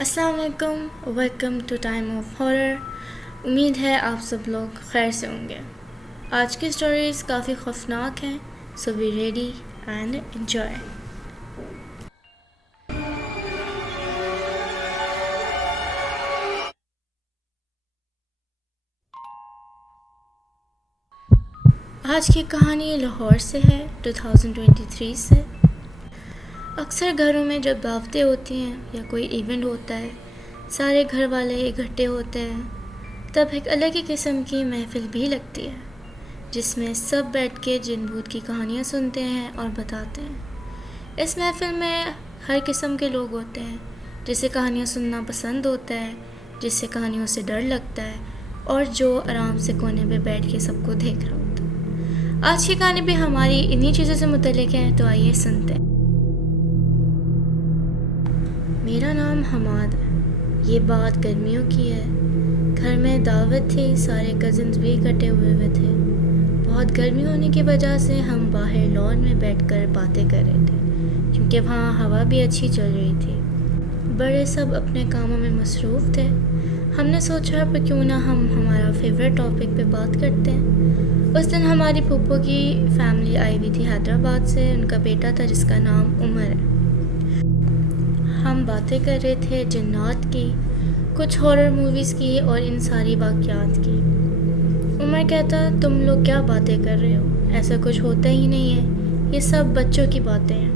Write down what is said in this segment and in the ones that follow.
السلام علیکم، welcome to time of horror. امید ہے آپ سب لوگ خیر سے ہوں گے۔ آج کی سٹوریز کافی خوفناک ہیں، سو بی ریڈی اینڈ انجوائے۔ آج کی کہانی لاہور سے ہے، 2023 سے۔ اکثر گھروں میں جب دعوتیں ہوتی ہیں یا کوئی ایونٹ ہوتا ہے، سارے گھر والے اکٹھے ہوتے ہیں، تب ایک الگ ہی قسم کی محفل بھی لگتی ہے، جس میں سب بیٹھ کے جن بھوت کی کہانیاں سنتے ہیں اور بتاتے ہیں۔ اس محفل میں ہر قسم کے لوگ ہوتے ہیں، جسے کہانیاں سننا پسند ہوتا ہے، جس سے کہانیوں سے ڈر لگتا ہے، اور جو آرام سے کونے پہ بیٹھ کے سب کو دیکھ رہا ہوتا ہے۔ آج کی کہانی بھی ہماری انہی چیزوں سے متعلق ہے، تو آئیے سنتے ہیں۔ میرا نام حماد ہے۔ یہ بات گرمیوں کی ہے۔ گھر میں دعوت تھی، سارے کزنز بھی اکٹھے ہوئے تھے۔ بہت گرمی ہونے کی وجہ سے ہم باہر لان میں بیٹھ کر باتیں کر رہے تھے، کیونکہ وہاں ہوا بھی اچھی چل رہی تھی۔ بڑے سب اپنے کاموں میں مصروف تھے۔ ہم نے سوچا کہ کیوں نہ ہم ہمارا فیوریٹ ٹاپک پہ بات کرتے ہیں۔ اس دن ہماری پھپھو کی فیملی آئی ہوئی تھی حیدرآباد سے۔ ان کا بیٹا تھا جس کا نام عمر ہے۔ ہم باتیں کر رہے تھے جنات کی، کچھ ہارر موویز کی اور ان ساری واقعات کی۔ عمر کہتا، تم لوگ کیا باتیں کر رہے ہو؟ ایسا کچھ ہوتا ہی نہیں ہے، یہ سب بچوں کی باتیں ہیں۔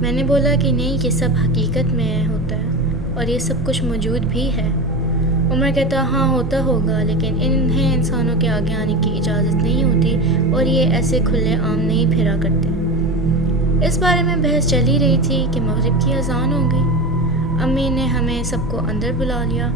میں نے بولا کہ نہیں، یہ سب حقیقت میں ہوتا ہے اور یہ سب کچھ موجود بھی ہے۔ عمر کہتا، ہاں ہوتا ہوگا، لیکن انہیں انسانوں کے آگے آنے کی اجازت نہیں ہوتی اور یہ ایسے کھلے عام نہیں پھرا کرتے۔ اس بارے میں بحث چل ہی رہی تھی کہ مغرب کی اذان ہو گئی۔ امی نے ہمیں سب کو اندر بلا لیا۔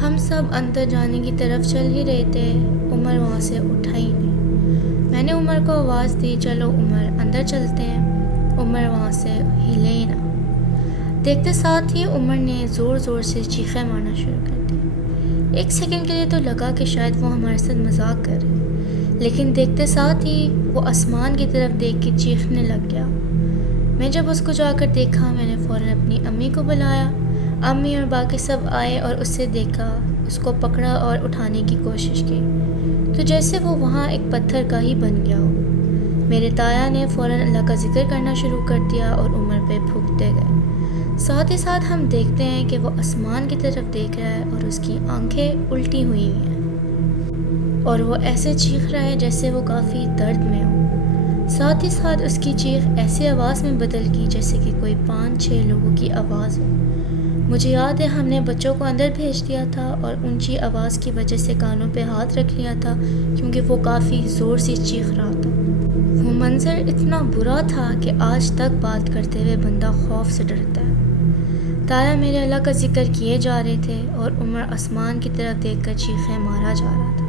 ہم سب اندر جانے کی طرف چل ہی رہے تھے، عمر وہاں سے اٹھا ہی نہیں۔ میں نے عمر کو آواز دی، چلو عمر اندر چلتے ہیں۔ عمر وہاں سے ہلے ہی نہ۔ دیکھتے ساتھ ہی عمر نے زور زور سے چیخیں مارنا شروع کر دی۔ ایک سیکنڈ کے لیے تو لگا کہ شاید وہ ہمارے ساتھ مذاق کر رہے، لیکن دیکھتے ساتھ ہی وہ آسمان کی طرف دیکھ کے چیخنے لگ گیا۔ میں جب اس کو جا کر دیکھا، میں نے فوراً اپنی امی کو بلایا۔ امی اور باقی سب آئے اور اسے دیکھا، اس کو پکڑا اور اٹھانے کی کوشش کی، تو جیسے وہ وہاں ایک پتھر کا ہی بن گیا ہو۔ میرے تایا نے فوراً اللہ کا ذکر کرنا شروع کر دیا اور عمر پہ پھونکتے گئے۔ ساتھ ہی ساتھ ہم دیکھتے ہیں کہ وہ آسمان کی طرف دیکھ رہا ہے اور اس کی آنکھیں الٹی ہوئی ہیں، اور وہ ایسے چیخ رہا ہے جیسے وہ کافی درد میں ہو۔ ساتھ ہی ساتھ اس کی چیخ ایسی آواز میں بدل گئی جیسے کہ کوئی 5-6 لوگوں کی آواز ہو۔ مجھے یاد ہے ہم نے بچوں کو اندر بھیج دیا تھا اور اونچی آواز کی وجہ سے کانوں پہ ہاتھ رکھ لیا تھا، کیونکہ وہ کافی زور سے چیخ رہا تھا۔ وہ منظر اتنا برا تھا کہ آج تک بات کرتے ہوئے بندہ خوف سے ڈرتا ہے۔ تایا میرے اللہ کا ذکر کیے جا رہے تھے اور عمر آسمان کی طرف دیکھ کر چیخیں مارا جا رہا تھا۔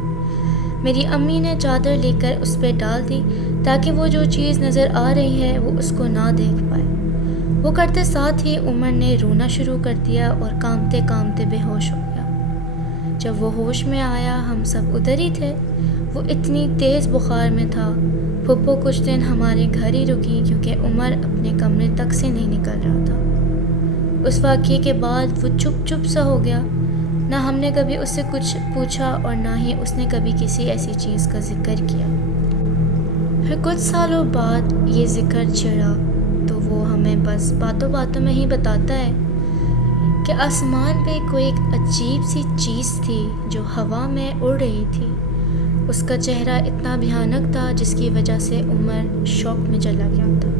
میری امی نے چادر لے کر اس پہ ڈال دی تاکہ وہ جو چیز نظر آ رہی ہے وہ اس کو نہ دیکھ پائے۔ وہ کرتے ساتھ ہی عمر نے رونا شروع کر دیا اور کانپتے کانپتے بے ہوش ہو گیا۔ جب وہ ہوش میں آیا، ہم سب ادھر ہی تھے۔ وہ اتنی تیز بخار میں تھا۔ پھپھو کچھ دن ہمارے گھر ہی رکی کیونکہ عمر اپنے کمرے تک سے نہیں نکل رہا تھا۔ اس واقعے کے بعد وہ چپ سا ہو گیا۔ نہ ہم نے کبھی اس سے کچھ پوچھا اور نہ ہی اس نے کبھی کسی ایسی چیز کا ذکر کیا۔ پھر کچھ سالوں بعد یہ ذکر چھڑا تو وہ ہمیں بس باتوں باتوں میں ہی بتاتا ہے کہ آسمان پہ کوئی ایک عجیب سی چیز تھی جو ہوا میں اڑ رہی تھی۔ اس کا چہرہ اتنا بھیانک تھا جس کی وجہ سے عمر شوق میں چلا گیا تھا،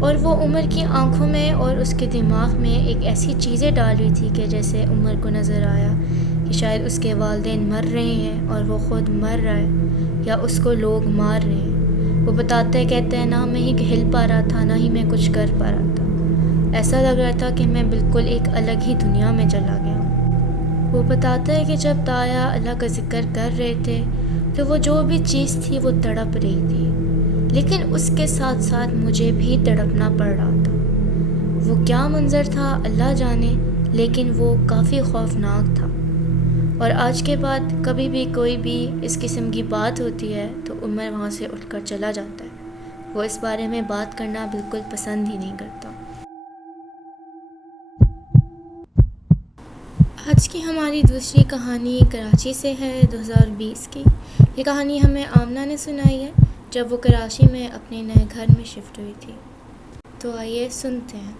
اور وہ عمر کی آنکھوں میں اور اس کے دماغ میں ایک ایسی چیزیں ڈال رہی تھی کہ جیسے عمر کو نظر آیا کہ شاید اس کے والدین مر رہے ہیں اور وہ خود مر رہا ہے، یا اس کو لوگ مار رہے ہیں۔ وہ بتاتا ہے، کہتا ہے، نہ میں ہی ہل پا رہا تھا، نہ ہی میں کچھ کر پا رہا تھا۔ ایسا لگ رہا تھا کہ میں بالکل ایک الگ ہی دنیا میں چلا گیا ہوں۔ وہ بتاتا ہے کہ جب تایا اللہ کا ذکر کر رہے تھے تو وہ جو بھی چیز تھی وہ تڑپ رہی تھی، لیکن اس کے ساتھ ساتھ مجھے بھی تڑپنا پڑ رہا تھا۔ وہ کیا منظر تھا اللہ جانے، لیکن وہ کافی خوفناک تھا۔ اور آج کے بعد کبھی بھی کوئی بھی اس قسم کی بات ہوتی ہے تو عمر وہاں سے اٹھ کر چلا جاتا ہے۔ وہ اس بارے میں بات کرنا بالکل پسند ہی نہیں کرتا۔ آج کی ہماری دوسری کہانی کراچی سے ہے، 2020 کی۔ یہ کہانی ہمیں آمنہ نے سنائی ہے جب وہ کراچی میں اپنے نئے گھر میں شفٹ ہوئی تھی۔ تو آئیے سنتے ہیں۔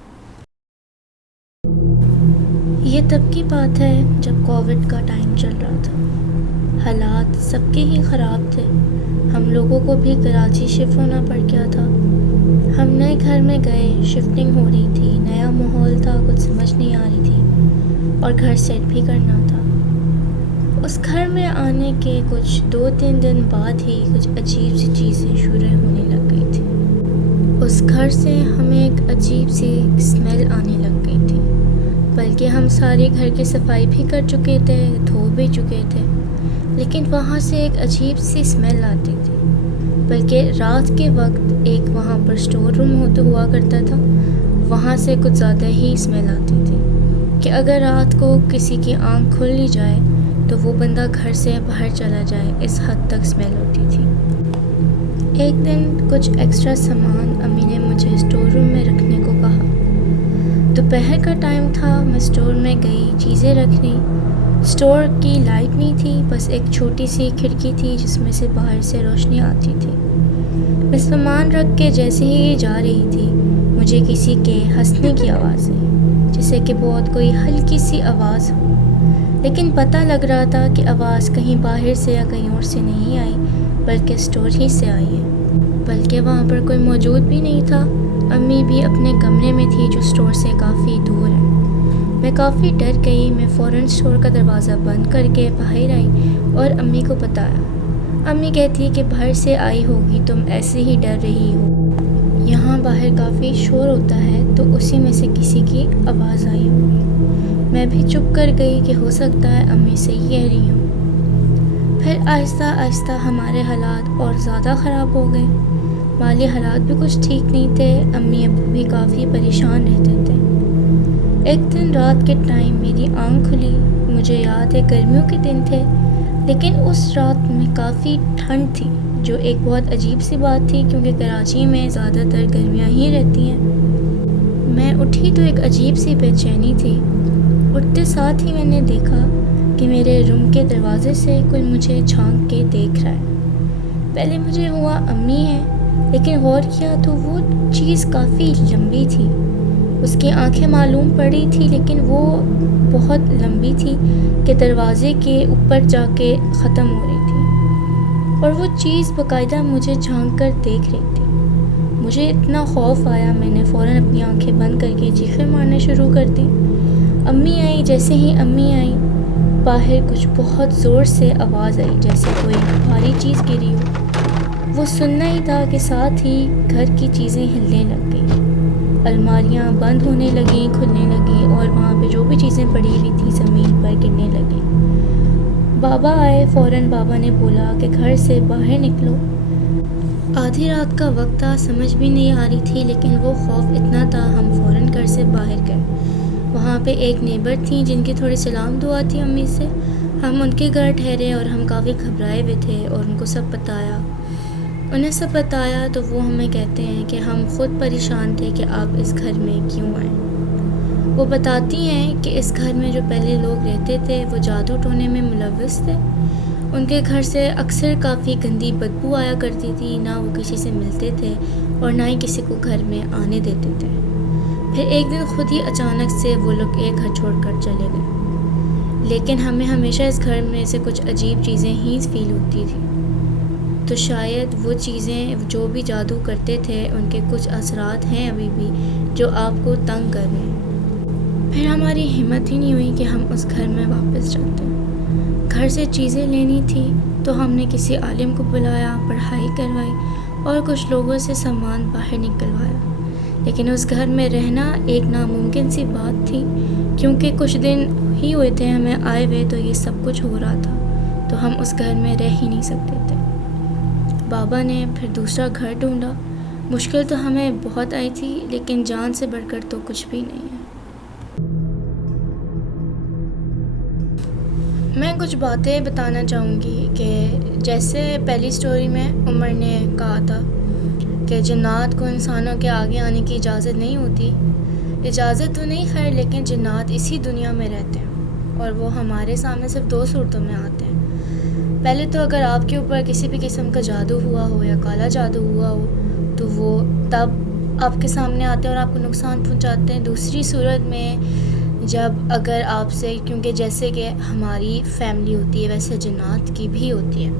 یہ تب کی بات ہے جب کووڈ کا ٹائم چل رہا تھا۔ حالات سب کے ہی خراب تھے۔ ہم لوگوں کو بھی کراچی شفٹ ہونا پڑ گیا تھا۔ ہم نئے گھر میں گئے، شفٹنگ ہو رہی تھی، نیا ماحول تھا، کچھ سمجھ نہیں آ رہی تھی اور گھر سیٹ بھی کرنا تھا۔ اس گھر میں آنے کے کچھ 2-3 دن بعد ہی کچھ عجیب سی چیزیں شروع ہونے لگ گئی تھی۔ اس گھر سے ہمیں ایک عجیب سی اسمیل آنے لگ گئی تھی، بلکہ ہم سارے گھر کی صفائی بھی کر چکے تھے، دھو بھی چکے تھے، لیکن وہاں سے ایک عجیب سی اسمیل آتی تھی۔ بلکہ رات کے وقت ایک وہاں پر اسٹور روم ہوا کرتا تھا، وہاں سے کچھ زیادہ ہی اسمیل آتی تھی کہ اگر رات کو کسی کی آنکھ کھل لی جائے تو وہ بندہ گھر سے باہر چلا جائے، اس حد تک اسمیل ہوتی تھی۔ ایک دن کچھ ایکسٹرا سامان امی نے مجھے اسٹور روم میں رکھنے کو کہا۔ دوپہر کا ٹائم تھا، میں اسٹور میں گئی چیزیں رکھنے۔ اسٹور کی لائٹ نہیں تھی، بس ایک چھوٹی سی کھڑکی تھی جس میں سے باہر سے روشنی آتی تھی۔ میں سامان رکھ کے جیسے ہی جا رہی تھی، مجھے کسی کے ہنسنے کی آواز آئی، جیسے کہ بہت کوئی ہلکی سی آواز ہو، لیکن پتہ لگ رہا تھا کہ آواز کہیں باہر سے یا کہیں اور سے نہیں آئی، بلکہ اسٹور ہی سے آئی ہے۔ بلکہ وہاں پر کوئی موجود بھی نہیں تھا۔ امی بھی اپنے کمرے میں تھی جو اسٹور سے کافی دور ہے۔ میں کافی ڈر گئی۔ میں فوراً اسٹور کا دروازہ بند کر کے باہر آئی اور امی کو بتایا۔ امی کہتی کہ باہر سے آئی ہوگی، تم ایسے ہی ڈر رہی ہو، یہاں باہر کافی شور ہوتا ہے تو اسی میں سے کسی کی آواز آئی ہوگی۔ میں بھی چپ کر گئی کہ ہو سکتا ہے امی صحیح کہہ رہی ہوں۔ پھر آہستہ آہستہ ہمارے حالات اور زیادہ خراب ہو گئے۔ مالی حالات بھی کچھ ٹھیک نہیں تھے، امی ابو بھی کافی پریشان رہتے تھے۔ ایک دن رات کے ٹائم میری آنکھ کھلی۔ مجھے یاد ہے گرمیوں کے دن تھے، لیکن اس رات میں کافی ٹھنڈ تھی، جو ایک بہت عجیب سی بات تھی کیونکہ کراچی میں زیادہ تر گرمیاں ہی رہتی ہیں۔ میں اٹھی تو ایک عجیب سی بے چینی تھی۔ اٹھتے ساتھ ہی میں نے دیکھا کہ میرے روم کے دروازے سے کوئی مجھے جھانک کے دیکھ رہا ہے۔ پہلے مجھے ہوا امی ہے، لیکن غور کیا تو وہ چیز کافی لمبی تھی۔ اس کی آنکھیں معلوم پڑی تھی، لیکن وہ بہت لمبی تھی کہ دروازے کے اوپر جا کے ختم ہو رہی تھی، اور وہ چیز باقاعدہ مجھے جھانک کر دیکھ رہی تھی۔ مجھے اتنا خوف آیا، میں نے فوراً اپنی آنکھیں بند کر کے چیخیں مارنے شروع کر دی۔ امی آئی، جیسے ہی امی آئی باہر کچھ بہت زور سے آواز آئی، جیسے کوئی بھاری چیز گری ہو۔ وہ سننا ہی تھا کہ ساتھ ہی گھر کی چیزیں ہلنے لگ گئیں۔ الماریاں بند ہونے لگیں، کھلنے لگیں، اور وہاں پہ جو بھی چیزیں پڑی ہوئی تھیں زمین پر گرنے لگیں۔ بابا آئے، فوراً بابا نے بولا کہ گھر سے باہر نکلو۔ آدھی رات کا وقت تھا، سمجھ بھی نہیں آ رہی تھی، لیکن وہ خوف اتنا تھا، ہم فوراً گھر سے باہر گئے۔ وہاں پہ ایک نیبر تھیں جن کی تھوڑی سلام دعا تھی امی سے۔ ہم ان کے گھر ٹھہرے اور ہم کافی گھبرائے ہوئے تھے اور ان کو سب بتایا۔ انہیں سب بتایا تو وہ ہمیں کہتے ہیں کہ ہم خود پریشان تھے کہ آپ اس گھر میں کیوں آئے۔ وہ بتاتی ہیں کہ اس گھر میں جو پہلے لوگ رہتے تھے وہ جادو ٹونے میں ملوث تھے۔ ان کے گھر سے اکثر کافی گندی بدبو آیا کرتی تھی، نہ وہ کسی سے ملتے تھے اور نہ ہی کسی کو گھر میں آنے دیتے تھے۔ پھر ایک دن خود ہی اچانک سے وہ لوگ ایک گھر چھوڑ کر چلے گئے، لیکن ہمیں ہمیشہ اس گھر میں سے کچھ عجیب چیزیں ہی فیل ہوتی تھی۔ تو شاید وہ چیزیں جو بھی جادو کرتے تھے ان کے کچھ اثرات ہیں ابھی بھی جو آپ کو تنگ کر رہے ہیں۔ پھر ہماری ہمت ہی نہیں ہوئی کہ ہم اس گھر میں واپس جاتے۔ گھر سے چیزیں لینی تھی تو ہم نے کسی عالم کو بلایا، پڑھائی کروائی اور کچھ لوگوں سے سامان باہر نکلوایا، لیکن اس گھر میں رہنا ایک ناممکن سی بات تھی، کیونکہ کچھ دن ہی ہوئے تھے ہمیں آئے ہوئے تو یہ سب کچھ ہو رہا تھا، تو ہم اس گھر میں رہ ہی نہیں سکتے تھے۔ بابا نے پھر دوسرا گھر ڈھونڈا۔ مشکل تو ہمیں بہت آئی تھی، لیکن جان سے بڑھ کر تو کچھ بھی نہیں ہے۔ میں کچھ باتیں بتانا چاہوں گی کہ جیسے پہلی سٹوری میں عمر نے کہا تھا کہ جنات کو انسانوں کے آگے آنے کی اجازت نہیں ہوتی۔ اجازت تو نہیں خیر، لیکن جنات اسی دنیا میں رہتے ہیں۔ اور وہ ہمارے سامنے صرف 2 صورتوں میں آتے ہیں۔ پہلے تو اگر آپ کے اوپر کسی بھی قسم کا جادو ہوا ہو یا کالا جادو ہوا ہو تو وہ تب آپ کے سامنے آتے ہیں اور آپ کو نقصان پہنچاتے ہیں۔ دوسری صورت میں جب اگر آپ سے، کیونکہ جیسے کہ ہماری فیملی ہوتی ہے ویسے جنات کی بھی ہوتی ہے،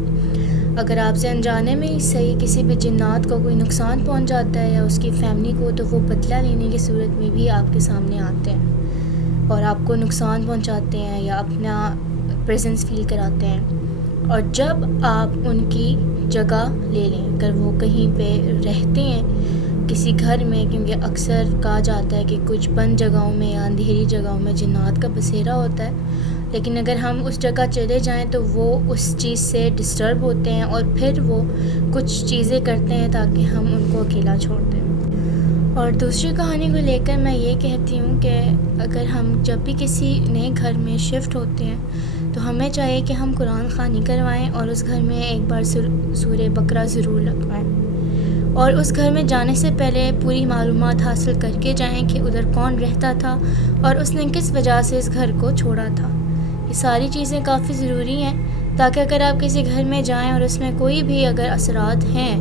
اگر آپ سے انجانے میں ہی صحیح کسی بھی جنات کو کوئی نقصان پہنچ جاتا ہے یا اس کی فیملی کو، تو وہ بدلہ لینے کی صورت میں بھی آپ کے سامنے آتے ہیں اور آپ کو نقصان پہنچاتے ہیں یا اپنا پریزنس فیل کراتے ہیں۔ اور جب آپ ان کی جگہ لے لیں، اگر وہ کہیں پہ رہتے ہیں کسی گھر میں، کیونکہ اکثر کہا جاتا ہے کہ کچھ بند جگہوں میں یا اندھیری جگہوں میں جنات کا بسیرا ہوتا ہے، لیکن اگر ہم اس جگہ چلے جائیں تو وہ اس چیز سے ڈسٹرب ہوتے ہیں اور پھر وہ کچھ چیزیں کرتے ہیں تاکہ ہم ان کو اکیلا چھوڑ دیں۔ اور دوسری کہانی کو لے کر میں یہ کہتی ہوں کہ اگر ہم جب بھی کسی نئے گھر میں شفٹ ہوتے ہیں تو ہمیں چاہیے کہ ہم قرآن خوانی کروائیں اور اس گھر میں ایک بار سورہ بقرہ ضرور لگوائیں، اور اس گھر میں جانے سے پہلے پوری معلومات حاصل کر کے جائیں کہ ادھر کون رہتا تھا اور اس نے کس وجہ سے اس گھر کو چھوڑا تھا۔ یہ ساری چیزیں کافی ضروری ہیں تاکہ اگر آپ کسی گھر میں جائیں اور اس میں کوئی بھی اگر اثرات ہیں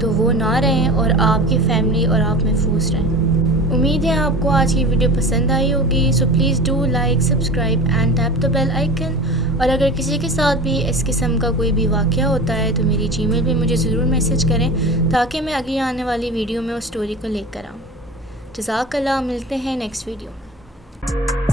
تو وہ نہ رہیں اور آپ کی فیملی اور آپ محفوظ رہیں۔ امید ہے آپ کو آج کی ویڈیو پسند آئی ہوگی، so please do like, subscribe and tap the bell icon. اور اگر کسی کے ساتھ بھی اس قسم کا کوئی بھی واقعہ ہوتا ہے تو میری جی میل پہ مجھے ضرور میسج کریں تاکہ میں اگلی آنے والی ویڈیو میں اس سٹوری کو لے کر آؤں۔ جزاک اللہ، ملتے ہیں نیکسٹ ویڈیو میں۔